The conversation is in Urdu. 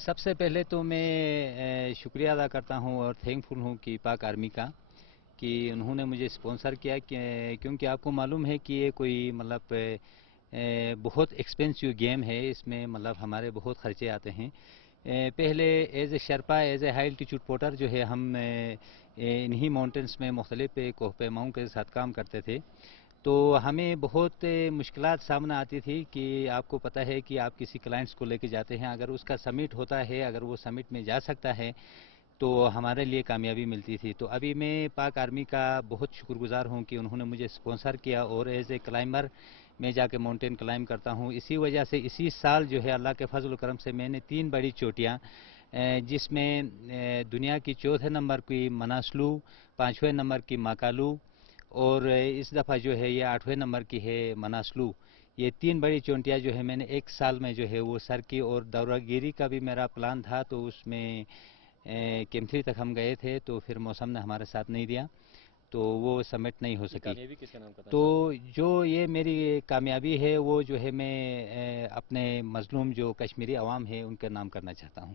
سب سے پہلے تو میں شکریہ ادا کرتا ہوں اور تھینکفل ہوں کہ پاک آرمی کا کہ انہوں نے مجھے اسپانسر کیا کیونکہ آپ کو معلوم ہے کہ یہ کوئی مطلب بہت ایکسپینسو گیم ہے، اس میں مطلب ہمارے بہت خرچے آتے ہیں۔ پہلے as a Sherpa, as a high altitude porter جو ہے ہم انہی ماؤنٹینس میں مختلف کوہ پیماؤں کے ساتھ کام کرتے تھے، تو ہمیں بہت مشکلات سامنا آتی تھی کہ آپ کو پتہ ہے کہ آپ کسی کلائنٹس کو لے کے جاتے ہیں، اگر اس کا سمٹ ہوتا ہے، اگر وہ سمٹ میں جا سکتا ہے تو ہمارے لیے کامیابی ملتی تھی۔ تو ابھی میں پاک آرمی کا بہت شکر گزار ہوں کہ انہوں نے مجھے اسپانسر کیا اور ایز اے کلائمبر میں جا کے ماؤنٹین کلائم کرتا ہوں۔ اسی وجہ سے اسی سال جو ہے اللہ کے فضل و کرم سے میں نے 3 بڑی چوٹیاں جس میں دنیا کی 4تھے نمبر کی مناسلو، 5ویں نمبر کی ماکالو اور اس دفعہ جو ہے یہ 8ویں نمبر کی ہے مناسلو، یہ 3 بڑی چوٹیاں جو ہے میں نے ایک سال میں جو ہے وہ سر کی، اور دورہ گیری کا بھی میرا پلان تھا تو اس میں کیمتھری تک ہم گئے تھے تو پھر موسم نے ہمارے ساتھ نہیں دیا تو وہ سمٹ نہیں ہو یہ سکی۔ کامیابی کس کا نام کرنا تو چاہو گے؟ جو یہ میری کامیابی ہے وہ جو ہے میں اپنے مظلوم جو کشمیری عوام ہے ان کا نام کرنا چاہتا ہوں۔